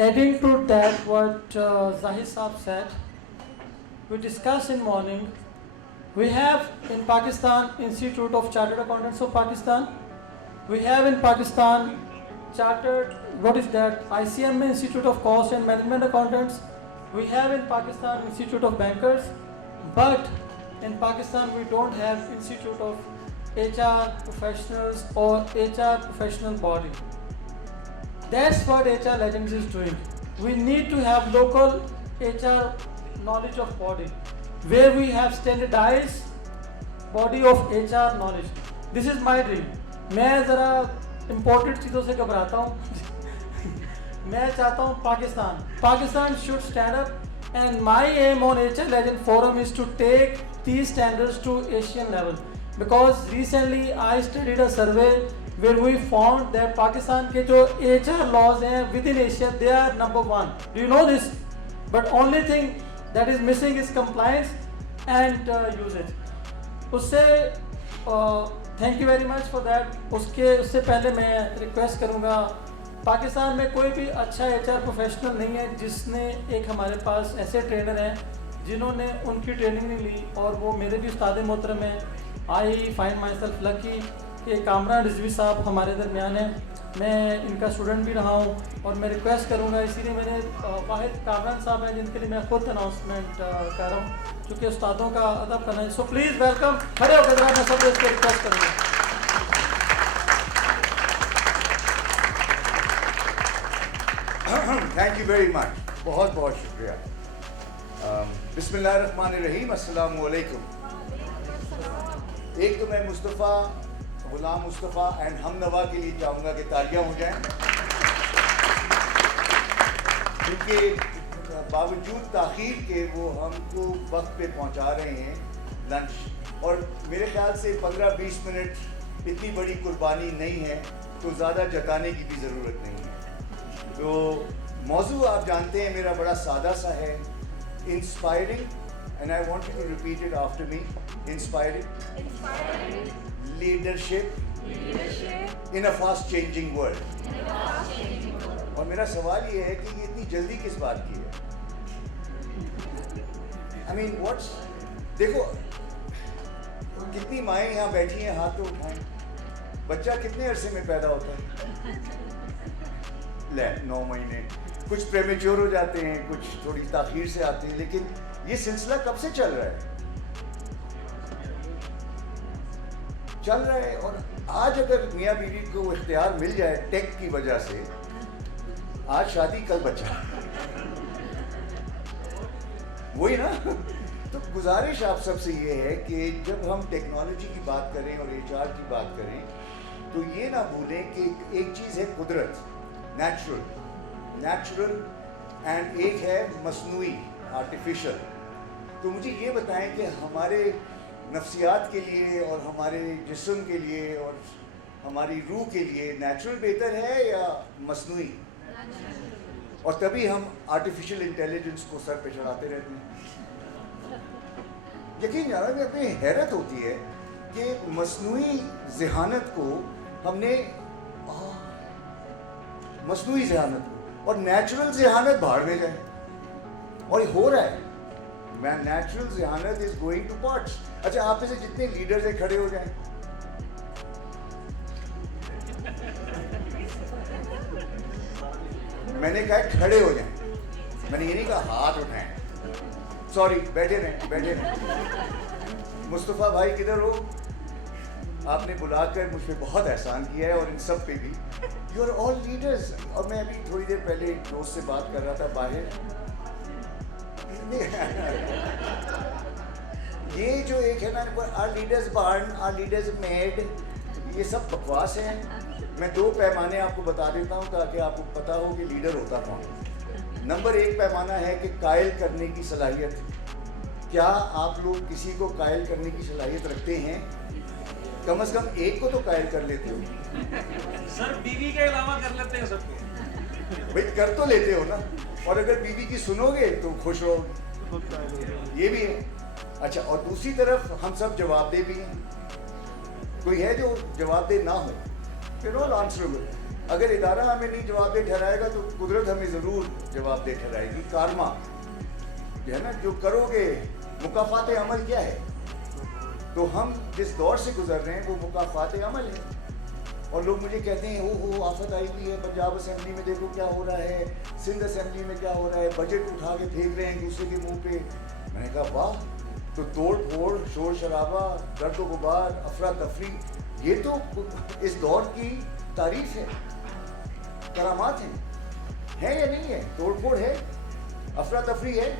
Adding to that what Zahid Saab said, we discussed in morning, we have in Pakistan Institute of Chartered Accountants of Pakistan. We have in Pakistan Chartered, what is that? ICM Institute of Cost and Management Accountants. We have in Pakistan Institute of Bankers, but in Pakistan we don't have Institute of HR Professionals or HR Professional Body. That's what HR Legends is doing. We need to have local HR knowledge of body, where we have standardized body of HR knowledge. This is my dream. میں ذرا important چیزوں سے گھبراتا ہوں. میں چاہتا ہوں Pakistan should stand up, and my aim on HR Legend Forum is to take these standards to Asian level, because recently I studied a survey where we found that Pakistan کے جو HR laws ہیں within Asia, they are number 1. Do you know this? But only thing that is missing is compliance and usage. اس سے thank you very much for that. اس سے پہلے میں request کروں گا, پاکستان میں کوئی بھی اچھا ایچ آر پروفیشنل نہیں ہے جس نے, ایک ہمارے پاس ایسے ٹرینر ہیں جنہوں نے ان کی ٹریننگ نہیں لی, اور وہ میرے بھی استاد محترم ہیں. آئی فائنڈ مائی سیلف لکی کہ کامران رضوی صاحب ہمارے درمیان ہیں. میں ان کا اسٹوڈنٹ بھی رہا ہوں, اور میں ریکویسٹ کروں گا, اسی لیے میں نے واحد کامران صاحب ہیں جن کے لیے میں خود اناؤنسمنٹ کر رہا ہوں, کیونکہ استادوں کا ادب کرنا ہے. سو پلیز ویلکم, کھڑے ہو کے ذرا میں سب اس کو ریکویسٹ کروں گا. تھینک یو ویری مچ, بہت بہت شکریہ. بسم اللہ الرحمن الرحیم. السلام علیکم. ایک تو میں مصطفیٰ, غلام مصطفیٰ اینڈ ہم نوا کے لیے چاہوں گا کہ تالیاں ہو جائیں, کیونکہ باوجود تاخیر کے وہ ہم کو وقت پہ پہنچا رہے ہیں لنچ, اور میرے خیال سے 15-20 منٹ اتنی بڑی قربانی نہیں ہے, تو زیادہ جتانے کی بھی ضرورت نہیں ہے. تو موضوع آپ جانتے ہیں میرا بڑا سادہ سا ہے, inspiring, and I want you to repeat it after me. Inspiring leadership in a fast changing world. اور میرا سوال یہ ہے کہ یہ اتنی جلدی کس بات کی ہے؟ آئی مین واٹس, دیکھو کتنی مائیں یہاں بیٹھی ہیں, ہاتھ تو اٹھائیں. بچہ کتنے عرصے میں پیدا ہوتا ہے؟ 9 مہینے. کچھ پریمیچور ہو جاتے ہیں, کچھ تھوڑی تاخیر سے آتے ہیں, لیکن یہ سلسلہ کب سے چل رہا ہے؟ اور آج اگر میاں بیوی کو اختیار مل جائے ٹیک کی وجہ سے, آج شادی کل بچہ, وہی نا. تو گزارش آپ سب سے یہ ہے کہ جب ہم ٹیکنالوجی کی بات کریں اور ایچ آر کی بات کریں, تو یہ نہ بھولیں کہ ایک چیز ہے قدرت, نیچرل, اینڈ ایک ہے مصنوعی, آرٹیفیشل. تو مجھے یہ بتائیں کہ ہمارے نفسیات کے لیے اور ہمارے جسم کے لیے اور ہماری روح کے لیے نیچرل بہتر ہے یا مصنوعی؟ اور تبھی ہم آرٹیفیشل انٹیلیجنس کو سر پہ چڑھاتے رہتے ہیں. یقین جانا کہ اپنی حیرت ہوتی ہے کہ مصنوعی ذہانت کو ہم نے, مصنوعی ذہانت کو, اور نیچرل ذہانت بھاڑ میں جائے, اور یہ ہو رہا ہے. نیچرل ذہانت از گوئنگ ٹو پارٹس. اچھا آپ میں سے جتنے لیڈرز ہیں کھڑے ہو جائیں. میں نے کہا کھڑے ہو جائیں, میں نے یہ نہیں کہا ہاتھ اٹھائیں. سوری, بیٹھے رہیں. مصطفیٰ بھائی کدھر ہو؟ آپ نے بلا کر مجھ پہ بہت احسان کیا ہے, اور ان سب پہ بھی. You are all leaders. اور میں ابھی تھوڑی دیر پہلے ایک دوست سے بات کر رہا تھا باہر. یہ جو ایک ہے نا, are leaders born, are leaders made, یہ سب بکواس ہیں. میں 2 پیمانے آپ کو بتا دیتا ہوں تاکہ آپ کو پتا ہو کہ لیڈر ہوتا کون. نمبر 1 پیمانہ ہے کہ قائل کرنے کی صلاحیت. کیا آپ لوگ کسی کو قائل کرنے کی صلاحیت رکھتے ہیں؟ کم از کم ایک کو تو قائل کر لیتے ہو. سر بیوی کے علاوہ کر لیتے ہیں سب کو. بھائی کر تو لیتے ہو نا, اور اگر بیوی کی سنو گے تو خوش رہو, یہ بھی ہے. اچھا, اور دوسری طرف ہم سب جواب دہ بھی ہیں. کوئی ہے جو جواب دہ نہ ہو؟ You're all answerable. اگر ادارہ ہمیں نہیں جواب دہ ٹھہرائے گا تو قدرت ہمیں ضرور جواب دہ ٹھہرائے گی. کارما جو ہے نا, جو کرو گے, مکافات عمل کیا ہے؟ تو ہم جس دور سے گزر رہے ہیں وہ مکافات عمل ہے. اور لوگ مجھے کہتے ہیں او آفت آئی ہوئی ہے, پنجاب اسمبلی میں دیکھو کیا ہو رہا ہے, سندھ اسمبلی میں کیا ہو رہا ہے, بجٹ اٹھا کے پھینک رہے ہیں دوسرے کے منہ پہ. میں نے کہا واہ, تو توڑ پھوڑ, شور شرابہ, درد و غبار, افراتفری, یہ تو اس دور کی تعریف ہے, کرامات ہیں یا نہیں ہے؟ توڑ پھوڑ ہے, افراتفری ہے,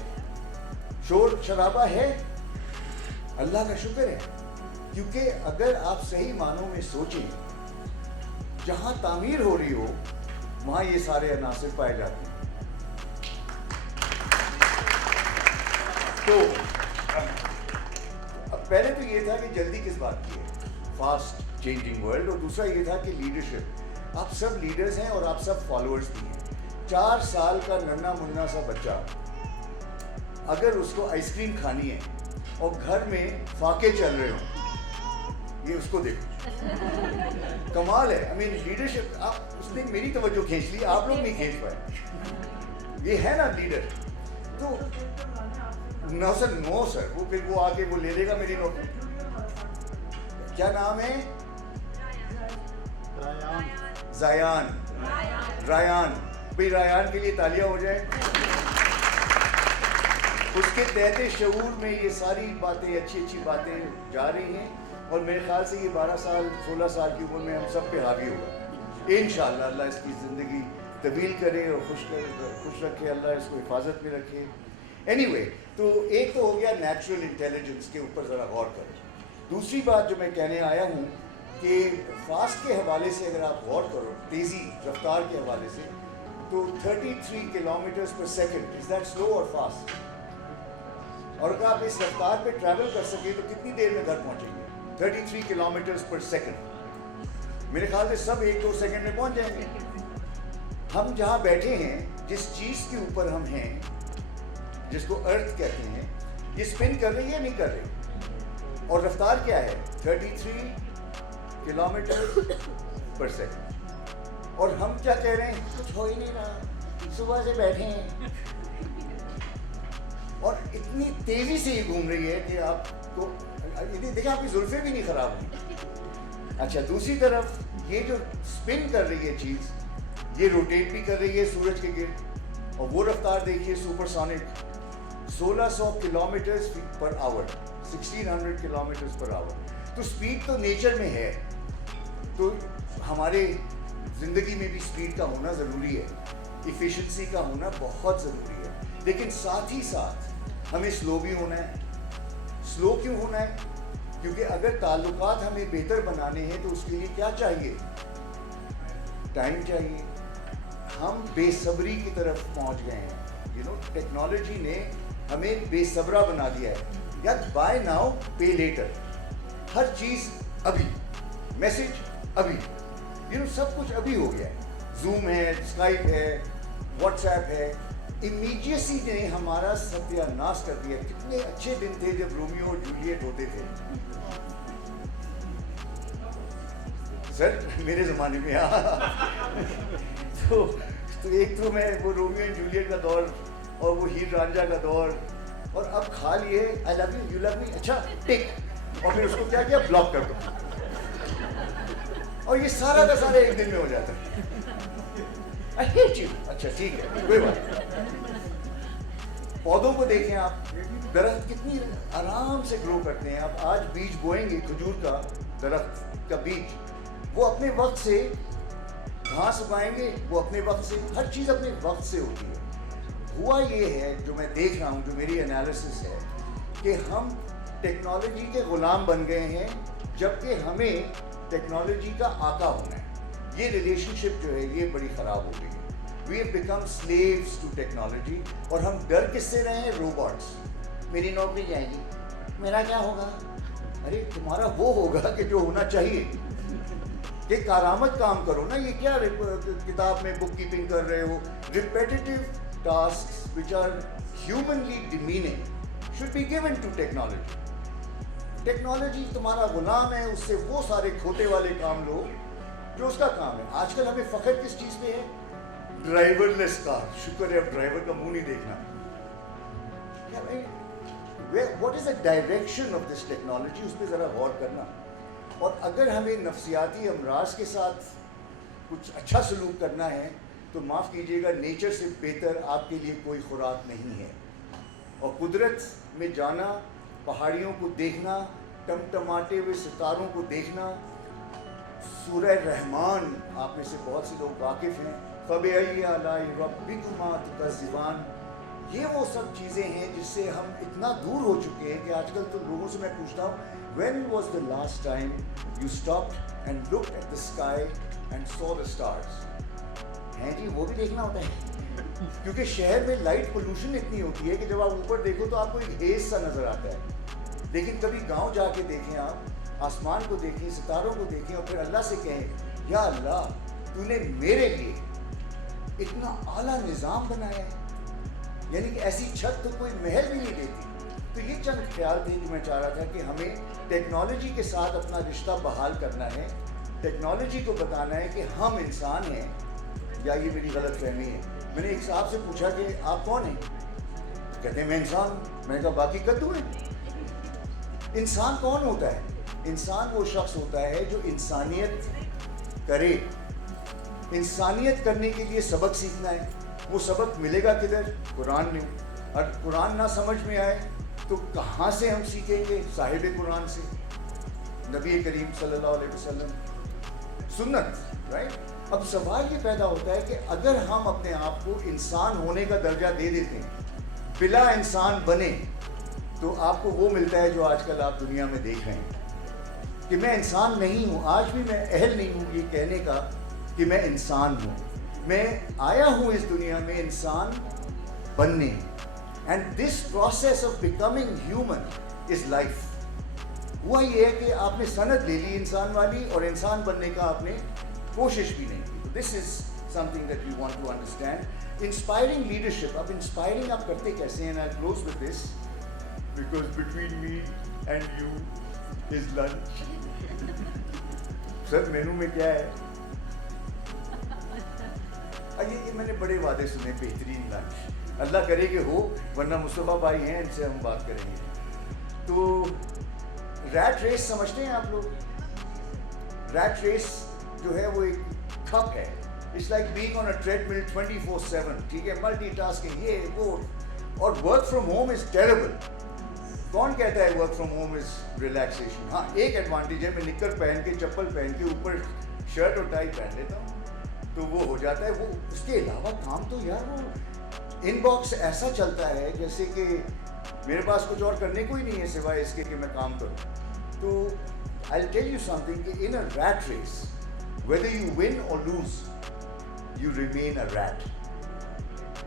شور شرابہ ہے. اللہ کا شکر ہے, کیونکہ اگر آپ صحیح معنوں میں سوچیں, جہاں تعمیر ہو رہی ہو وہاں یہ سارے عناصر پائے جاتے ہیں. تو اب پہلے تو یہ تھا کہ جلدی کس بات کی ہے, فاسٹ چینجنگ ورلڈ, اور دوسرا یہ تھا کہ لیڈرشپ. آپ سب لیڈرز ہیں اور آپ سب فالوورز بھی ہیں. 4 سال کا ننا منا سا بچہ اگر اس کو آئس کریم کھانی ہے اور گھر میں فاقے چل رہے ہوں, یہ اس کو دیکھو, کمال ہے. لیڈرشپ, آپ اس نے میری توجہ کھینچ لی, آپ لوگ نہیں کھینچ پائے. یہ ہے نا لیڈر. تو نو سر وہ پھر وہ آگے وہ لے لے گا میری نوکری. کیا نام ہے؟ رایان. بھائی رایان کے لیے تالیاں ہو جائیں. اس کے تحت شعور میں یہ ساری باتیں, اچھی باتیں جا رہی ہیں, اور میرے خیال سے یہ 12 سال 16 سال کی عمر میں ہم سب پہ حاوی ہوگا انشاءاللہ. اللہ اس کی زندگی طویل کرے اور خوش رکھے, اللہ اس کو حفاظت میں رکھے. اینی وے, تو ایک تو ہو گیا نیچرل انٹیلیجنس کے اوپر ذرا غور کریں. دوسری بات جو میں کہنے آیا ہوں کہ فاسٹ کے حوالے سے اگر آپ غور کرو, تیزی رفتار کے حوالے سے, تو 33 کلومیٹرز پر سیکنڈ, از دیٹ سلو اور فاسٹ؟ اور اگر آپ اس رفتار پہ ٹریول کر سکیں تو کتنی دیر میں گھر پہنچیں گے؟ 33 کلومیٹرز پر سیکنڈ. میرے خیال سے سب 1-2 سیکنڈ میں پہنچ جائیں گے. ہم جہاں بیٹھے ہیں, جس چیز کے اوپر ہم ہیں, جس کو ارتھ کہتے ہیں, یہ اسپن کر رہی ہے نہیں کر رہی؟ اور رفتار کیا ہے؟ 33 کلومیٹر پر سیکنڈ. اور ہم کیا کہہ رہے ہیں؟ کچھ ہو ہی نہیں رہا, صبح سے بیٹھے ہیں, اور اتنی تیزی سے یہ گھوم رہی ہے کہ آپ کو دیکھیں, آپ کی زلفیں بھی نہیں خراب ہوئی. اچھا, دوسری طرف یہ جو اسپن کر رہی ہے چیز, یہ روٹیٹ بھی کر رہی ہے سورج کے گرد, اور وہ رفتار دیکھیے سپر سونک 1600 کلومیٹرز پر آور, 1600 کلومیٹرز پر آور. تو سپیڈ تو نیچر میں ہے, تو ہمارے زندگی میں بھی سپیڈ کا ہونا ضروری ہے, ایفیشنسی کا ہونا بہت ضروری ہے. لیکن ساتھ ہی ساتھ ہمیں سلو بھی ہونا ہے. سلو کیوں ہونا ہے؟ کیونکہ اگر تعلقات ہمیں بہتر بنانے ہیں تو اس کے لیے کیا چاہیے؟ ٹائم چاہیے. ہم بے صبری کی طرف پہنچ گئے ہیں. ٹیکنالوجی نے ہمیں بے صبرا بنا دیا ہے. یا بائی ناؤ پے لیٹر, ہر چیز ابھی, میسج ابھی, سب کچھ ابھی ہو گیا ہے. زوم ہے, اسکائپ ہے, واٹس ایپ ہے. امیڈیسی نے ہمارا ستیہ ناش کر دیا. کتنے اچھے دن تھے جب رومیو اور جولیٹ ہوتے تھے سر, میرے زمانے میں. تو ایک تو میں وہ رومیو اینڈ جولیٹ کا دور اور وہ ہیر رانجھا کا دور, اور اب کھا لیے آئی لو یو, یو لو می, اچھا ٹک, اور پھر اس کو کیا بلاک کر دو, اور یہ سارا کا سارا ایک دن میں ہو جاتا ہے. I hate you. اچھا ٹھیک ہے, کوئی بات. پودوں کو دیکھیں آپ, درخت کتنی آرام سے گرو کرتے ہیں. آپ آج بیج بوئیں گے, کھجور کا درخت کا بیج, وہ اپنے وقت سے گھاس اگائیں گے, وہ اپنے وقت سے, ہر چیز اپنے وقت سے ہوتی ہے. ہوا یہ ہے جو میں دیکھ رہا ہوں, جو میری انالیسس ہے, کہ ہم ٹیکنالوجی کے غلام بن گئے ہیں, جبکہ ہمیں ٹیکنالوجی کا آقا ہونا ہے. یہ ریلیشن شپ جو ہے یہ بڑی خراب ہو گئی ہے. We have become slaves to technology, اور ہم ڈر کس سے رہے ہیں؟ روبوٹس. میری نوکری جائے گی, میرا کیا ہوگا؟ ارے تمہارا وہ ہوگا کہ جو ہونا چاہیے, کہ کارآمد کام کرو نا. یہ کیا کتاب میں بک کیپنگ کر رہے ہو؟ Repetitive tasks which are humanly demeaning should be given to technology. Technology تمہارا غلام ہے, اس سے وہ سارے کھوتے والے کام لو جو اس کا کام ہے. آج کل ہمیں فخر کس چیز پہ ہے؟ Driverless car. شکر ہے اب ڈرائیور کا منہ نہیں دیکھنا. What is the direction of this technology, اس پہ ذرا غور کرنا. اور اگر ہمیں نفسیاتی امراض کے ساتھ کچھ اچھا سلوک کرنا ہے تو معاف کیجیے گا, نیچر سے بہتر آپ کے لیے کوئی خوراک نہیں ہے. اور قدرت میں جانا, پہاڑیوں کو دیکھنا, ٹمٹماتے ہوئے ستاروں کو دیکھنا. سورہ رحمان آپ میں سے بہت سے لوگ واقف ہیں, فَبِأَيِّ آلَاءِ رَبِّكُمَا تُكَذِّبَانِ. یہ وہ سب چیزیں ہیں جس سے ہم اتنا دور ہو چکے ہیں کہ آج کل تو لوگوں سے میں پوچھتا ہوں, when was the last time you stopped and looked at the sky and saw the stars? ہیں جی, وہ بھی دیکھنا ہوتا ہے کیونکہ شہر میں لائٹ پولوشن اتنی ہوتی ہے کہ جب آپ اوپر دیکھو تو آپ کو ایک ہیز سا نظر آتا ہے. لیکن کبھی گاؤں جا کے دیکھیں, آپ آسمان کو دیکھیں, ستاروں کو دیکھیں اور پھر اللہ سے کہیں یا اللہ تو نے میرے لیے اتنا اعلیٰ نظام بنایا ہے, یعنی کہ ایسی چھت تو کوئی محل بھی نہیں دیتی. تو یہ چند خیال تھے جو میں چاہ رہا تھا کہ ہمیں ٹیکنالوجی کے ساتھ اپنا رشتہ بحال کرنا ہے. ٹیکنالوجی کو بتانا ہے کہ ہم انسان ہیں, یا یہ میری غلط فہمی ہے. میں نے ایک صاحب سے پوچھا کہ آپ کون ہیں؟ کہتے ہیں میں انسان ہوں. میں نے کہا باقی کدو ہیں. انسان کون ہوتا ہے؟ انسان وہ شخص ہوتا ہے جو انسانیت کرے. انسانیت کرنے کے لیے سبق سیکھنا ہے. وہ سبق ملے گا کدھر؟ قرآن میں. اور قرآن نہ سمجھ میں آئے تو کہاں سے ہم سیکھیں گے؟ صاحب قرآن سے, نبی کریم صلی اللہ علیہ وسلم, سنت. رائٹ. اب سوال یہ پیدا ہوتا ہے کہ اگر ہم اپنے آپ کو انسان ہونے کا درجہ دے دیتے ہیں, بلا انسان بنے, تو آپ کو وہ ملتا ہے جو آج کل آپ دنیا میں دیکھ رہے ہیں کہ میں انسان نہیں ہوں. آج بھی میں اہل نہیں ہوں یہ کہنے کا کہ میں انسان ہوں. میں آیا ہوں اس دنیا میں انسان بننے. And this process of becoming human is life. ہوا یہ ہے کہ آپ نے سند لے لی انسان والی, اور انسان بننے کا آپ نے کوشش بھی نہیں کی. This is something that you want to understand. Inspiring leadership. اب انسپائرنگ آپ کرتے کیسے ہیں؟ I close with this because between me and you is lunch. Sir menu میں کیا ہے؟ یہ میں نے بڑے وعدے سنے, بہترین لنچ. اللہ کرے کہ ہو, ورنہ مصطفیٰ بھائی ہیں, ان سے ہم بات کریں گے. تو ریٹ ریس سمجھتے ہیں آپ لوگ؟ ریٹ ریس جو ہے وہ ایک کھپ ہے. It's like being on a treadmill 24/7. ٹھیک ہے, ملٹی ٹاسکنگ, یہ وہ. اور work from home is terrible. کون کہتا ہے work from home is relaxation? ہاں, ایک ایڈوانٹیج ہے, میں نکر پہن کے, چپل پہن کے, اوپر شرٹ اور ٹائی پہن لیتا ہوں تو وہ ہو جاتا ہے. وہ اس کے علاوہ کام تو یار وہ ان باکس ایسا چلتا ہے جیسے کہ میرے پاس کچھ اور کرنے کو ہی نہیں ہے سوائے اس کے کہ میں کام کروں. تو I'll tell you something, کہ in a rat race, whether you win or lose, you remain a rat.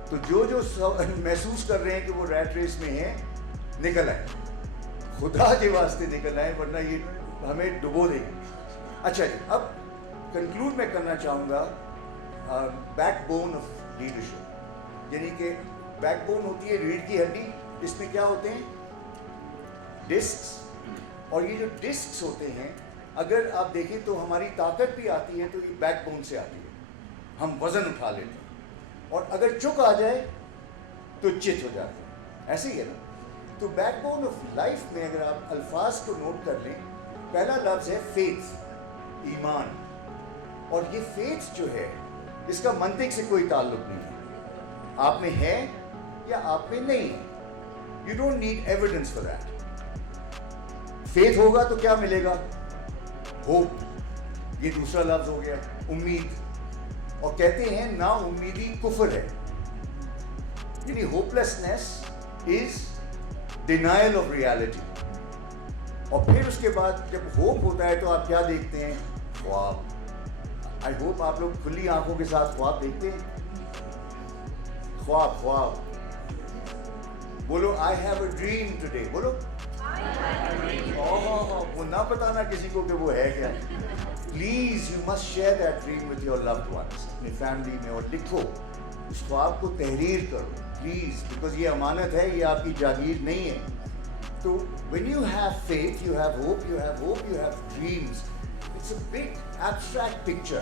تو جو محسوس کر رہے ہیں کہ وہ ریٹ ریس میں ہیں, نکل آئے, خدا کے واسطے نکل آئے, ورنہ یہ ہمیں ڈبو دے گی. اچھا جی, اب کنکلوڈ میں کرنا چاہوں گا بیک بون آف لیڈرشپ. یعنی کہ بیک بون ہوتی ہے ریڑھ کی ہڈی. اس میں کیا ہوتے ہیں؟ ڈسکس. اور یہ جو ڈسکس ہوتے ہیں, اگر آپ دیکھیں تو ہماری طاقت بھی آتی ہے تو یہ بیک بون سے آتی ہے. ہم وزن اٹھا لیتے ہیں, اور اگر چک آ جائے تو چت ہو جاتے ہیں. ایسے ہی ہے نا. تو بیک بون آف لائف میں اگر آپ الفاظ کو نوٹ کر لیں, پہلا لفظ ہے فیتھ, ایمان. اور یہ فیتھ جو ہے اس کا منطق سے کوئی تعلق نہیں ہے. آپ میں ہے یا آپ میں نہیں ہے. You don't need evidence for that. Faith ہوگا تو کیا ملے گا؟ ہوپ. یہ دوسرا لفظ ہو گیا, امید. اور کہتے ہیں نا امیدی کفر ہے. یعنی ہوپلیسنس از ڈینائل آف ریالٹی. اور پھر اس کے بعد جب ہوپ ہوتا ہے تو آپ کیا دیکھتے ہیں؟ خواب. آئی ہوپ آپ لوگ کھلی آنکھوں کے ساتھ خواب دیکھتے ہیں. خواب, خواب بولو. I have a dream today. بولو. وہ نہ بتانا کسی کو کہ وہ ہے کیا. Please you must share that dream with your loved ones, اپنی فیملی میں, اور لکھو اس خواب کو, تحریر کرو پلیز, بیکاز یہ امانت ہے, یہ آپ کی جاگیر نہیں ہے. تو when you have faith, you have hope, you have dreams. it's a big abstract picture.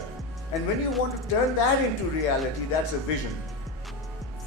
And when you want to turn that into reality, that's a vision.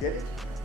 Get it?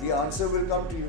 the answer will come to you.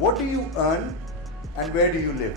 What do you earn and where do you live?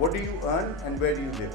What do you earn and where do you live?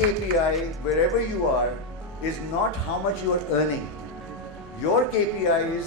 KPI wherever you are is not how much you are earning. Your KPI is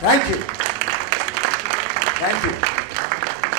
Thank you.